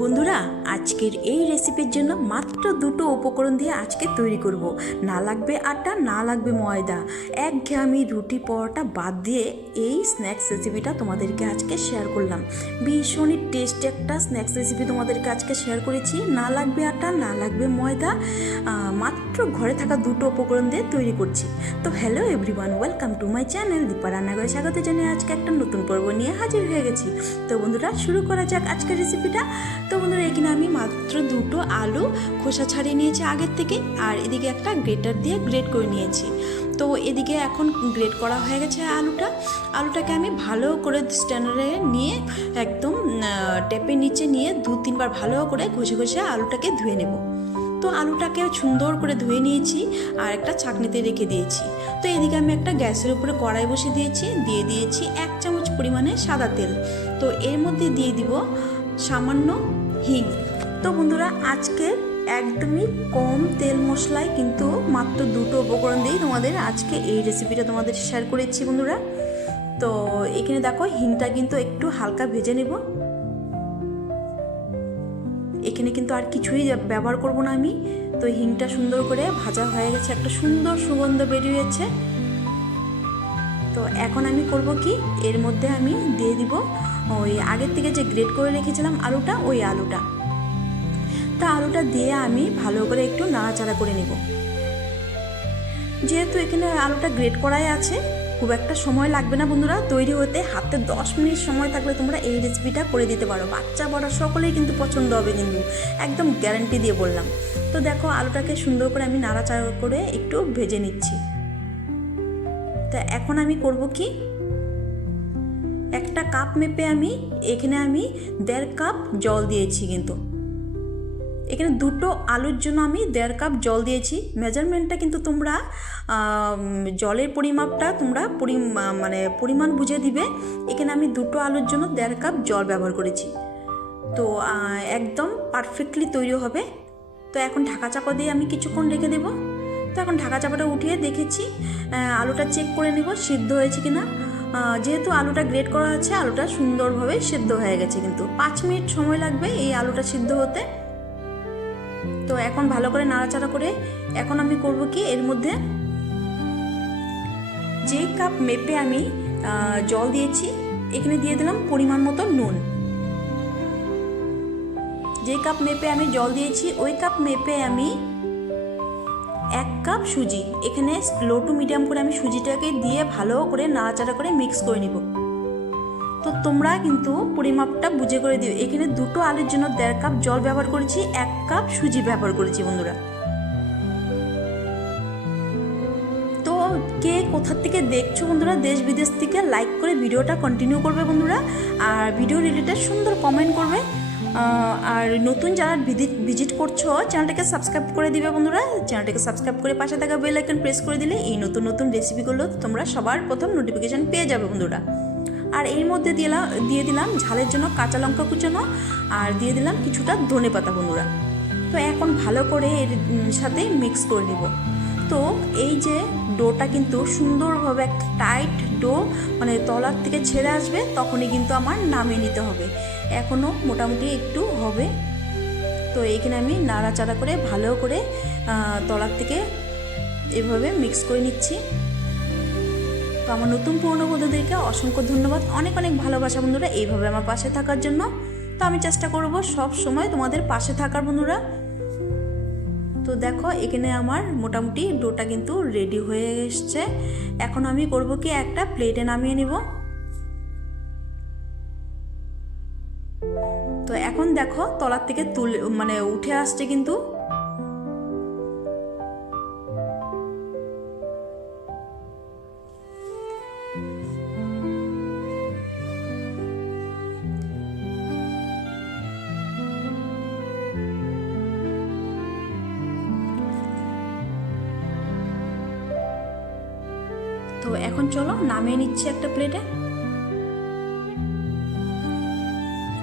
বন্ধুরা, আজকের এই রেসিপির জন্য মাত্র দুটো উপকরণ দিয়ে আজকে তৈরি করব। না লাগবে আটা, না লাগবে ময়দা। একঘেয়েমি রুটি পরোটা বাদ দিয়ে এই স্ন্যাক্স রেসিপিটা তোমাদেরকে আজকে শেয়ার করলাম। ভীষণই টেস্টি একটা স্ন্যাক্স রেসিপি তোমাদেরকে আজকে শেয়ার করেছি। না লাগবে আটা, না লাগবে ময়দা, মাত্র ঘরে থাকা দুটো উপকরণ দিয়ে তৈরি করছি। তো hello everyone, welcome to my channel Deepa রান্নাঘরে স্বাগত জানিয়ে আজকে একটা নতুন পর্ব নিয়ে হাজির হয়ে গেছি। তো বন্ধুরা, শুরু করা যাক আজকের রেসিপিটা। তো বন্ধুরা, এখানে আমি মাত্র দুটো আলু খোসা ছাড়িয়ে নিয়েছি আগের থেকে, আর এদিকে একটা গ্রেটার দিয়ে গ্রেট করে নিয়েছি। তো এদিকে এখন গ্রেট করা হয়ে গেছে আলুটাকে আমি ভালো করে স্ট্যান্ডারে নিয়ে একদম টেপের নিচে নিয়ে 2-3 বার ভালো করে ঘষে ঘষে আলুটাকে ধুয়ে নেব। তো আলুটাকে সুন্দর করে ধুয়ে নিয়েছি আর একটা ছাঁকনিতে রেখে দিয়েছি। তো এদিকে আমি একটা গ্যাসের উপরে কড়াই বসিয়ে দিয়ে দিয়েছি 1 চামচ পরিমাণে সাদা তেল। তো এর মধ্যে দিয়ে দিব সামান্য হিং। তো বন্ধুরা, আজকে একদমই কম তেল মশলায় কিন্তু মাত্র দুটো উপকরণ দিয়েই তোমাদের আজকে এই রেসিপিটা তোমাদের শেয়ার করেছি বন্ধুরা। তো এখানে দেখো, হিংটা কিন্তু একটু হালকা ভেজে নেব। এখানে কিন্তু আর কিছুই ব্যবহার করব না আমি। তো হিংটা সুন্দর করে ভাজা হয়ে গেছে, একটা সুন্দর সুগন্ধ বেরিয়েছে। তো এখন আমি করব কি, এর মধ্যে আমি দিয়ে দিব ওই আগের থেকে যে গ্রেট করে রেখেছিলাম আলুটা, ওই আলুটা। তা আলুটা দিয়ে আমি ভালো করে একটু নাড়াচাড়া করে নেব। যেহেতু এখানে আলুটা গ্রেট করাই আছে, খুব একটা সময় লাগবে না বন্ধুরা তৈরি হতে। হাতে 10 মিনিট সময় থাকলে তোমরা এই রেসিপিটা করে দিতে পারো। বাচ্চা বড় সকলেই কিন্তু পছন্দ হবে, কিন্তু একদম গ্যারান্টি দিয়ে বললাম। তো দেখো, আলুটাকে সুন্দর করে আমি নাড়াচাড়া করে একটু ভেজে নিচ্ছি। তা এখন আমি করব কি, একটা কাপ মেপে এখানে আমি 1.5 কাপ জল দিয়েছি। কিন্তু এখানে দুটো আলুর জন্য আমি 1.5 কাপ জল দিয়েছি। মেজারমেন্টটা কিন্তু তোমরা জলের পরিমাপটা তোমরা পরিমাণ বুঝে দিবে। এখানে আমি দুটো আলুর জন্য 1.5 কাপ জল ব্যবহার করেছি। তো একদম পারফেক্টলি তৈরি হবে। তো এখন ঢাকা চাপা দিয়ে আমি কিছুক্ষণ রেখে দেবো। তো এখন ঢাকা চাপাটা উঠিয়ে দেখেছি, আলুটা চেক করে নেব সিদ্ধ হয়েছে কিনা। যেহেতু আলুটা গ্রেট করা আছে, আলুটা সুন্দরভাবে সিদ্ধ হয়ে গেছে। কিন্তু 5 মিনিট সময় লাগবে এই আলুটা সিদ্ধ হতে। তো এখন ভালো করে নাড়াচাড়া করে এখন আমি করব কি, এর মধ্যে যে কাপ মেপে আমি জল দিয়েছি, এখানে দিয়ে দিলাম পরিমাণ মতো নুন। যে কাপ মেপে আমি জল দিয়েছি, ওই কাপ মেপে আমি 1 কাপ সুজি, এখানে লো টু মিডিয়াম করে আমি সুজিটাকে দিয়ে ভালো করে নাড়াচাড়া করে মিক্স করে নিব। তো তোমরা কিন্তু পরিমাপটা বুঝে করে দিও। এখানে দুটো আলুর জন্য 1.5 কাপ জল ব্যবহার করেছি, 1 কাপ সুজি ব্যবহার করেছি বন্ধুরা। তো কে কোথার থেকে দেখছো বন্ধুরা, দেশ বিদেশ থেকে, লাইক করে ভিডিওটা কন্টিনিউ করবে বন্ধুরা। আর ভিডিও রিলেটেড সুন্দর কমেন্ট করবে। আর নতুন যারা ভিজিট করছো, চ্যানেলটাকে সাবস্ক্রাইব করে দিবে বন্ধুরা। চ্যানেলটাকে সাবস্ক্রাইব করে পাশে থাকা বেল আইকন প্রেস করে দিলে এই নতুন নতুন রেসিপিগুলো তোমরা সবার প্রথম নোটিফিকেশান পেয়ে যাবে বন্ধুরা। আর এর মধ্যে দিয়ে দিলাম ঝালের জন্য কাঁচা লঙ্কা কুচানো, আর দিয়ে দিলাম কিছুটা ধনেপাতা বন্ধুরা। তো এখন ভালো করে এর সাথে মিক্স করে নিব। তো এই যে ডোটা কিন্তু সুন্দরভাবে একটা টাইট ডো, তলার থেকে ছেড়ে আসবে, তখনই কিন্তু আমার নামিয়ে নিতে হবে। এখনও মোটামুটি একটু হবে। তো এইখানে আমি নাড়াচাড়া করে ভালো করে তলার থেকে এভাবে মিক্স করে নিচ্ছি। তো আমার নতুন পুরনো বন্ধুদেরকে অসংখ্য ধন্যবাদ, অনেক অনেক ভালোবাসা বন্ধুরা এইভাবে আমার পাশে থাকার জন্য। তো আমি চেষ্টা করব সব সময় তোমাদের পাশে থাকার বন্ধুরা। তো দেখো, এখানে আমার মোটামুটি ডোটা কিন্তু রেডি হয়ে এসছে। এখন আমি করব কি, একটা প্লেটে নামিয়ে নিব। তো এখন দেখো, তলার থেকে উঠে আসছে কিন্তু। তো এখন চলো নামিয়ে নিচ্ছি একটা প্লেটে।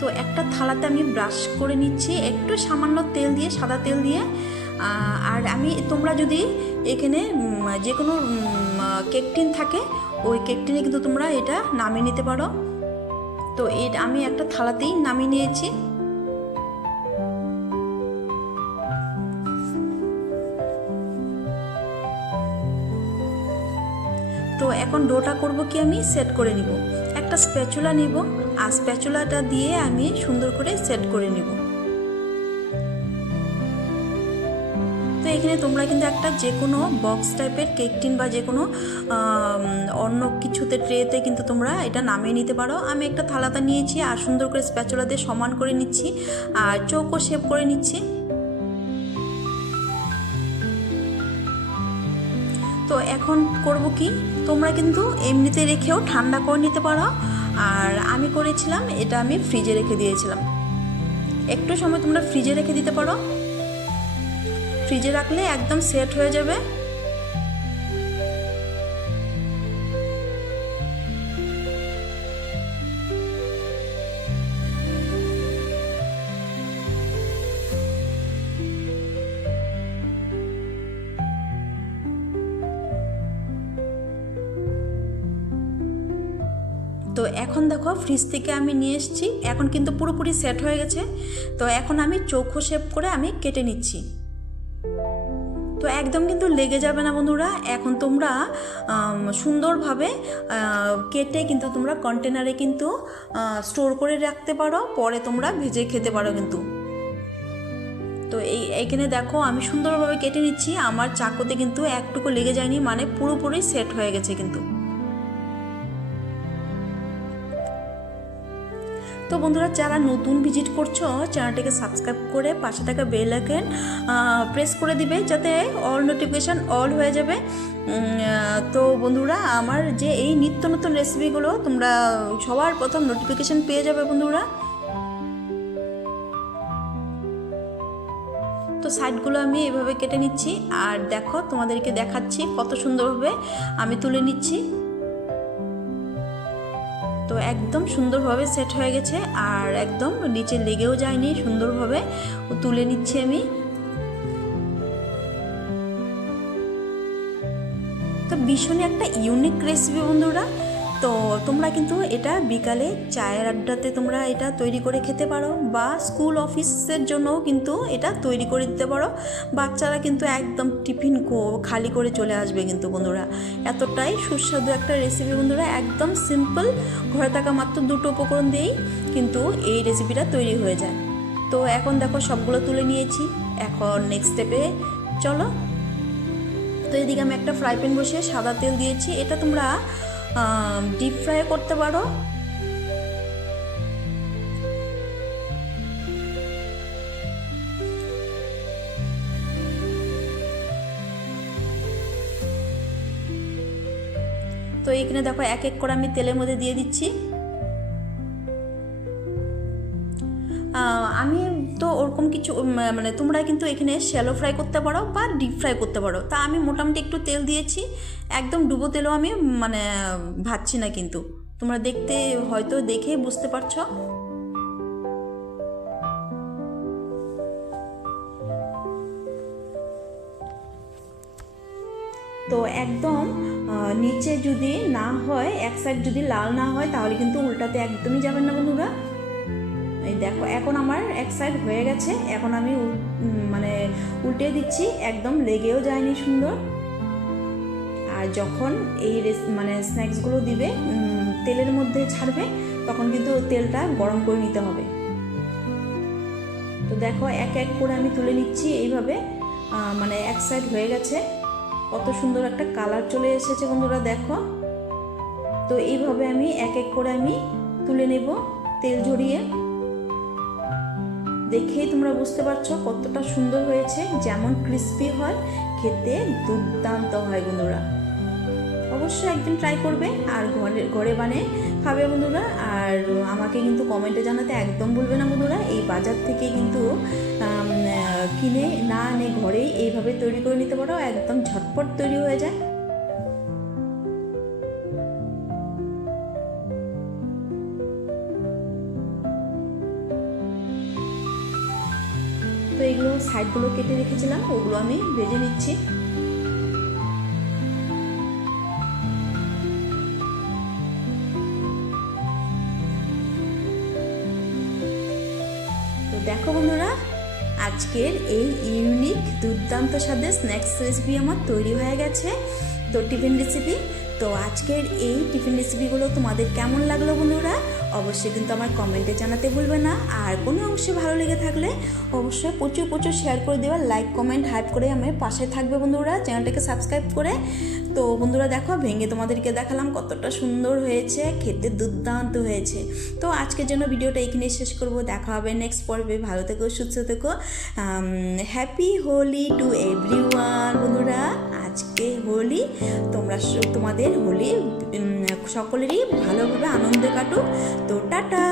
তো একটা থালাতে আমি ব্রাশ করে নিচ্ছি একটু সামান্য তেল দিয়ে, সাদা তেল দিয়ে। আর তোমরা যদি এখানে যে কোনো কেক টিন থাকে, ওই কেক টিনে কিন্তু তোমরা এটা নামিয়ে নিতে পারো। তো আমি একটা থালাতেই নামিয়ে নিয়েছি। এখন ডোটা করব কি আমি সেট করে নিব। একটা স্প্যাচুলা নিব আর স্প্যাচুলাটা দিয়ে আমি সুন্দর করে সেট করে নিব। তো এখানে তোমরা কিন্তু একটা যে কোনো বক্স টাইপের কেক টিন বা যে কোনো অন্য কিছুতে ট্রেতে কিন্তু তোমরা এটা নামিয়ে নিতে পারো। আমি একটা থালাতে নিয়েছি আর সুন্দর করে স্প্যাচুলা দিয়ে সমান করে নিচ্ছি আর চৌকো শেপ করে নিচ্ছি। তো এখন করব কি, তোমরা কিন্তু এমনিতে রেখেও ঠান্ডা করে নিতে পারো। আর আমি করেছিলাম এটা আমি ফ্রিজে রেখে দিয়েছিলাম। একটু সময় তোমরা ফ্রিজে রেখে দিতে পারো, ফ্রিজে রাখলে একদম সেট হয়ে যাবে। তো এখন দেখো ফ্রিজ থেকে আমি নিয়ে এসেছি, এখন কিন্তু পুরোপুরি সেট হয়ে গেছে। তো এখন আমি চৌকো শেপ করে আমি কেটে নিচ্ছি। তো একদম কিন্তু লেগে যাবে না বন্ধুরা। এখন তোমরা সুন্দরভাবে কেটে কিন্তু তোমরা কন্টেনারে কিন্তু স্টোর করে রাখতে পারো, পরে তোমরা ভেজে খেতে পারো কিন্তু। তো এইখানে দেখো আমি সুন্দরভাবে কেটে নিচ্ছি, আমার চাকুতে কিন্তু একটুকু লেগে যায়নি, মানে পুরোপুরি সেট হয়ে গেছে কিন্তু। তো বন্ধুরা, যারা নতুন ভিজিট করছো চ্যানেলটাকে সাবস্ক্রাইব করে পাশে থাকা বেল আইকন প্রেস করে দিবে, যাতে অল নোটিফিকেশান অল হয়ে যাবে। তো বন্ধুরা, আমার যে এই নিত্য নতুন রেসিপিগুলো তোমরা সবার প্রথম নোটিফিকেশান পেয়ে যাবে বন্ধুরা। তো সাইডগুলো আমি এভাবে কেটে নিচ্ছি আর দেখো তোমাদেরকে দেখাচ্ছি কত সুন্দরভাবে আমি তুলে নিচ্ছি। তো একদম সুন্দরভাবে সেট হয়ে গেছে আর একদম নিচে লেগেও যায়নি, সুন্দরভাবে তুলে নিচ্ছি আমি। তো ভীষণই একটা ইউনিক রেসিপি বন্ধুরা। তো তোমরা কিন্তু এটা বিকালে চায়ের আড্ডাতে তোমরা এটা তৈরি করে খেতে পারো, বা স্কুল অফিসের জন্যও কিন্তু এটা তৈরি করে দিতে পারো। বাচ্চারা কিন্তু একদম টিফিন খালি করে চলে আসবে কিন্তু বন্ধুরা। এতটাই সুস্বাদু একটা রেসিপি বন্ধুরা, একদম সিম্পল, ঘরে থাকা মাত্র দুটো উপকরণ দিয়েই কিন্তু এই রেসিপিটা তৈরি হয়ে যায়। তো এখন দেখো সবগুলো তুলে নিয়েছি, এখন নেক্সট স্টেপে চলো। তো এদিকে আমি একটা ফ্রাই প্যান বসিয়ে সাদা তেল দিয়েছি, এটা তোমরা ডিপ ফ্রাই করতে পারো। তো এইখানে দেখো এক এক করে আমি তেলের মধ্যে দিয়ে দিচ্ছি। আমি তো ওরকম কিছু মানে তোমরা কিন্তু এখানে শ্যালো ফ্রাই করতে পারো বা ডিপ ফ্রাই করতে পারো। তা আমি মোটামুটি একটু তেল দিয়েছি, একদম ডুবো তেলও আমি মানে ভাজছি না কিন্তু, তোমরা দেখতে হয়তো দেখে বুঝতে পারছো। তো একদম নিচে যদি না হয়, এক সাইড যদি লাল না হয়, তাহলে কিন্তু উল্টাতে একদমই যাবেন না বন্ধুরা। এই দেখো এখন আমার এক সাইড হয়ে গেছে, এখন আমি মানে উল্টে দিচ্ছি, একদম লেগেও যায়নি, সুন্দর। আর যখন এই মানে স্ন্যাক্সগুলো দিবে তেলের মধ্যে ছাড়বে, তখন কিন্তু তেলটা গরম করে নিতে হবে। তো দেখো এক এক করে আমি তুলে নিচ্ছি এইভাবে, মানে এক সাইড হয়ে গেছে, কত সুন্দর একটা কালার চলে এসেছে বন্ধুরা, দেখো। তো এইভাবে আমি এক এক করে আমি তুলে নেব তেল ঝরিয়ে। দেখেই তোমরা বুঝতে পারছো কতটা সুন্দর হয়েছে, যেমন ক্রিস্পি হয়, খেতে দুর্দান্ত হয় বন্ধুরা। অবশ্যই একদিন ট্রাই করবে আর ঘরে বানিয়ে খাবে বন্ধুরা। আর আমাকে কিন্তু কমেন্টে জানাতে একদম ভুলবে না বন্ধুরা। এই বাজার থেকে কিন্তু কিনে না এনে ঘরেই এইভাবে তৈরি করে নিতে পারো, একদম ঝটপট তৈরি হয়ে যায়। তো এগুলো সাইডগুলো কেটে রেখেছিলাম, ওগুলো আমি ভেজে নিচ্ছি। তো দেখো বন্ধুরা, আজকের এই ইউনিক দুর্দান্ত স্বাদের স্ন্যাক্স রেসিপি আমার তৈরি হয়ে গেছে। তো টিফিন রেসিপি। তো আজকের এই টিফিন রেসিপিগুলো তোমাদের কেমন লাগলো বন্ধুরা, অবশ্যই কিন্তু আমার কমেন্টে জানাতে ভুলবে না। আর কোনো অংশে ভালো লেগে থাকলে অবশ্যই প্রচুর প্রচুর শেয়ার করে দেওয়া, লাইক কমেন্ট হাইপ করে আমার পাশে থাকবে বন্ধুরা, চ্যানেলটাকে সাবস্ক্রাইব করে। তো বন্ধুরা দেখো, ভেঙে তোমাদেরকে দেখালাম কতটা সুন্দর হয়েছে, খেতে দুর্দান্ত হয়েছে। তো আজকের জন্য ভিডিওটা এখানেই শেষ করব, দেখা হবে নেক্সট পর্বে। ভালো থেকো, সুস্থ থেকো। হ্যাপি হোলি টু এভরিওয়ান বন্ধুরা। আজকে হোলি, তোমাদের হোলি সকলেরই ভালোভাবে আনন্দে কাটুক। তো টাটা।